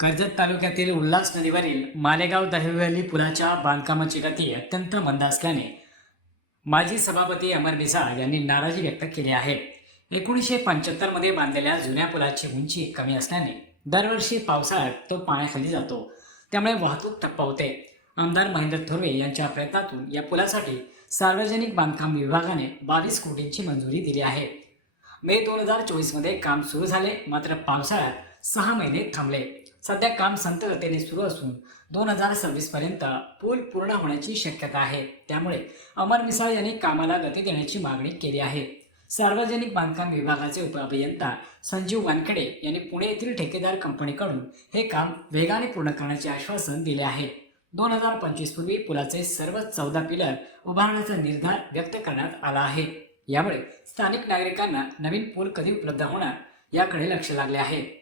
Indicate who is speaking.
Speaker 1: कर्जत तालुक्यातील उल्हास नदीवरील मालेगाव दहिवली पुलाच्या बांधकामाची गती अत्यंत मंद असल्याने माजी सभापती अमर मिसाळ यांनी नाराजी व्यक्त केली आहे. एकोणीसशे पंच्याहत्तरमध्ये बांधलेल्या जुन्या पुलाची उंची कमी असल्याने दरवर्षी पावसाळ्यात तो पाण्याखाली जातो. त्यामुळे वाहतूक ठप्प होते आमदार महेंद्र थोरवे यांच्या प्रयत्नातून या पुलासाठी सार्वजनिक बांधकाम विभागाने बावीस कोटींची मंजुरी दिली आहे. मे दोन हजार चोवीसमध्ये काम सुरू झाले मात्र पावसाळ्यात सहा महिने थांबले. सध्या काम संत गतीने सुरू असून दोन हजार सव्वीसपर्यंत पूल पूर्ण होण्याची शक्यता आहे. त्यामुळे अमर मिसाळ यांनी कामाला गती देण्याची मागणी केली आहे. सार्वजनिक बांधकाम विभागाचे उपअभियंता संजीव वानखेडे यांनी पुणे येथील ठेकेदार कंपनीकडून हे काम वेगाने पूर्ण करण्याचे आश्वासन दिले आहे. दोन हजार पंचवीस पूर्वी पुलाचे सर्व चौदा पिलर उभारण्याचा निर्धार व्यक्त करण्यात आला आहे. यामुळे स्थानिक नागरिकांना नवीन पूल कधी उपलब्ध होणार याकडे लक्ष लागले आहे.